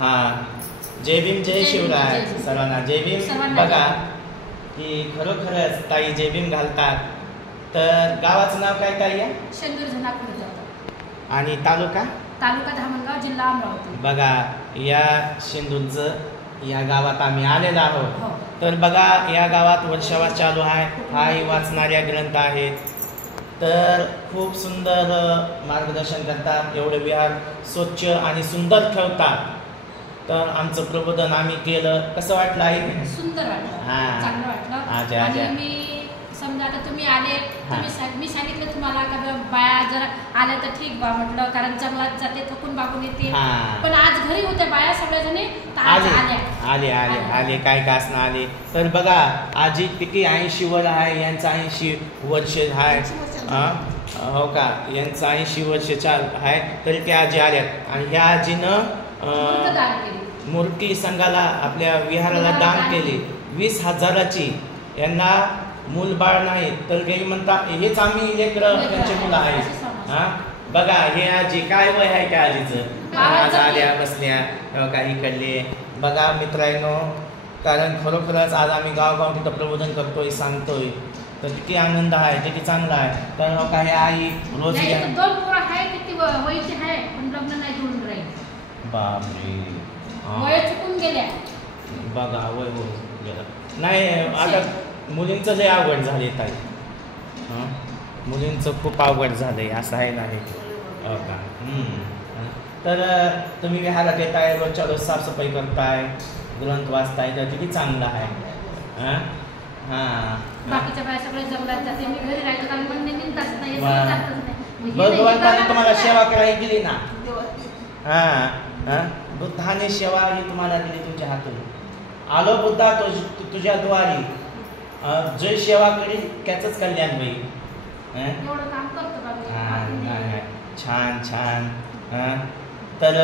हा जय भीम जय शिवराय सर्वांना जय भीम. बघा की खरोखरच ताई जय भीम घालतात. तर गावाचं नाव काय ताई आहे? शेंदूर झनापूर. आणि तालुका धामणगाव, जिल्हा अमरावती. बघा या शेंदूरचं या गावात आम्ही आलेलो आहोत. हो. तर बघा या गावात वर्षावास चालू आहे. हाही वाचणाऱ्या ग्रंथ आहेत. तर खूप सुंदर मार्गदर्शन करतात. एवढे विहार स्वच्छ आणि सुंदर ठेवतात. तर आमचं प्रबोधन आम्ही केलं. कसं वाटलं आहे? सुंदर वाटलं. हां. चांगलं वाटलं. आणि मी समजा आता तुम्ही आले, मी सांगितलं तुम्हाला का बाया जर आल्या तर ठीक बा म्हटलं, कारण जंगलात जाते थकून बागून येते. पण आज घरी होत्या बाया सगळ्याजणी आले काय का असणं आले. तर बघा आजी किती 80 वर आहे. यांचं 80 वर्ष आहे. हो का, यांचं 80 वर्षाच्या आहे. तरी त्या आजी आल्यात. आणि ह्या आजीनं मूर्ती संघाला आपल्या विहाराला दान केली 20,000ची. यांना मूल बाळ नाही. तर काही म्हणतात हेच आम्ही लेकरं त्यांचे मुलं आहेत. हा बघा हे आजी काय वय आहे त्या आजीचं. आज आल्या बसल्या काही कडले. बघा मित्रांनो, कारण खरोखरच आज आम्ही गावगाव तिथं प्रबोधन करतोय, सांगतोय. तर किती आनंद आहे, किती चांगला आहे. तर काही आई रोज दोन पोरं आहे, किती वयची आहे पण लग्न नाही जुळून राहील. बापरे, वय चुकून गेल्या. बघा वय गेलं नाही. आता मुलींचं लय अवघड झाले ताई. मुलींचं खूप अवघड झालंय. असं आहे नाही का. तर तुम्ही विहारात येताय, रोजच्या रोज साफसफाई करताय, ग्रंथ वाचताय, तर किती चांगलं आहे. बाकीच्या बाया सगळे जंगलात जाते. मी घरी राहायचं कारण पण निघताच नाही. भगवंताने तुम्हाला सेवा करायला दिली ना. बुद्धाने सेवा ही तुम्हाला दिली तुमच्या हातून. आलो बुद्धा तुझ्या द्वारी, जे सेवा करी त्याचंच कल्याण होईल. छान छान. तर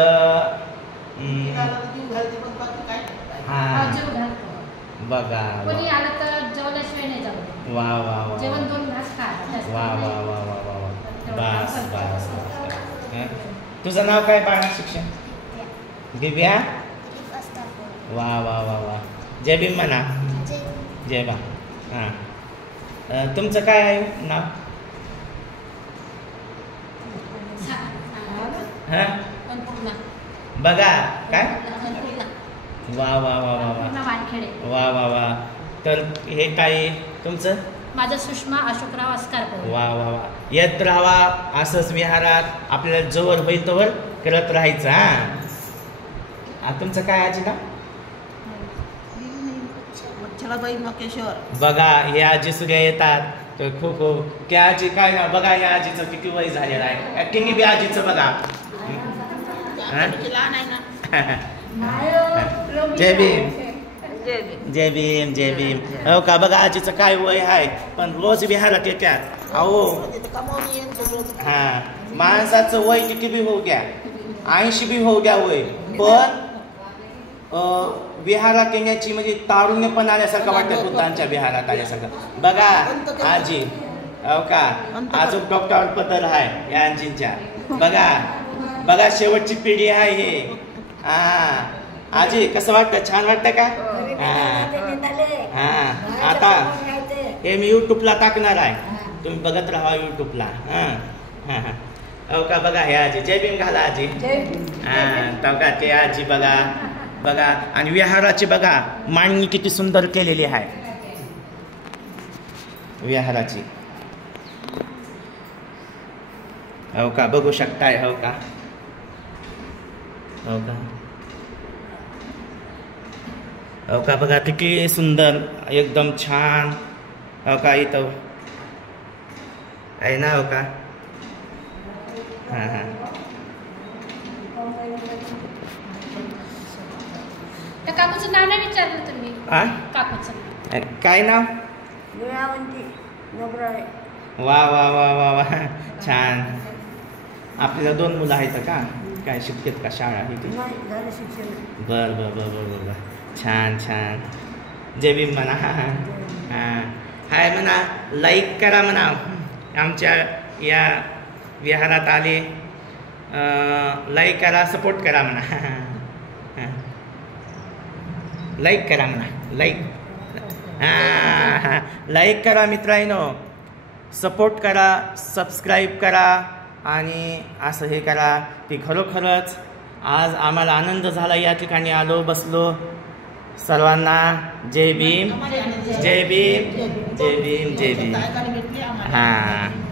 बघा कोणी आलं तर जेवल्याशिवाय नाही जाऊ. वा वा वा. जेवण 2 घास खा. वा वा वा वा वा. बस बस. तुझं नाव काय बाळा? शिक्षण दिव्या. वा वा वा वा. जय भीम म्हणा. जय बा. तुमचं काय आहे नाव? बघा काय. वा वा वा वा वा वा वा वा. तर हे काय तुमचं? माझं सुषमा अशोकराव अस्कार. वा वा वा. येत राहावा असंच विहारात. आपल्याला जवळ होईल तवर करत राहायचं. तुमचं काय आजी ना? बघा हे आजी सुद्धा येतात. तर खूप त्या आजी काय ना. बघा या आजीचं किती वय झालेलं आहे. ऍक्टिंग बी आजीचं बघा. जय भीम जय भीम जय भीम. हो का, बघा आजीचं काय वय आहे पण रोज विहारात येतात. अहो माणसाचं वय किती बी होऊ द्या, 80 बी होऊ द्या वय, पण विहारात येण्याची म्हणजे तारुण्य पण आल्यासारखं वाटतं. बुद्धांच्या विहारात आल्यासारखं. बघा आजी हो का, अजून डॉक्टर पदर आहे या आजींच्या. बघा बघा शेवटची पिढी आहे हे. आजी कसं वाटतं? छान वाटतं का? आता हे मी युट्यूबला टाकणार आहे. तुम्ही बघत राहा युट्यूबला. हो का. बघा हे आजी जय भीम घाला आजी. का ते आजी बघा बघा. आणि विहाराची बघा मांडणी किती सुंदर केलेली आहे विहाराची. हो का, बघू शकताय. हो का. हो का. हो का. बघा किती सुंदर एकदम छान. हो का. इथं आहे ना. हो का. काकूचं नाव नाही विचारलं तुम्ही? काकूचं काय नाव? वा वा वा वा वा. छान. आपल्याला 2 मुलं आहेत का? काय शिकतात का? शाळा आहे ती? बर बर बर बर बर. छान छान. जय भीम म्हणा. हाय म्हणा. लाईक करा म्हणा. आमच्या या विहारात आले. लाईक करा, सपोर्ट करा म्हणा. लाईक करा म्हणा, लाईक. लाईक करा मित्रांनो, सपोर्ट करा, सबस्क्राईब करा आणि असं हे करा की खरोखरच आज आम्हाला आनंद झाला. या ठिकाणी आलो, बसलो. सर्वांना जय भीम, जय भीम, जय भीम, जय भीम. हां.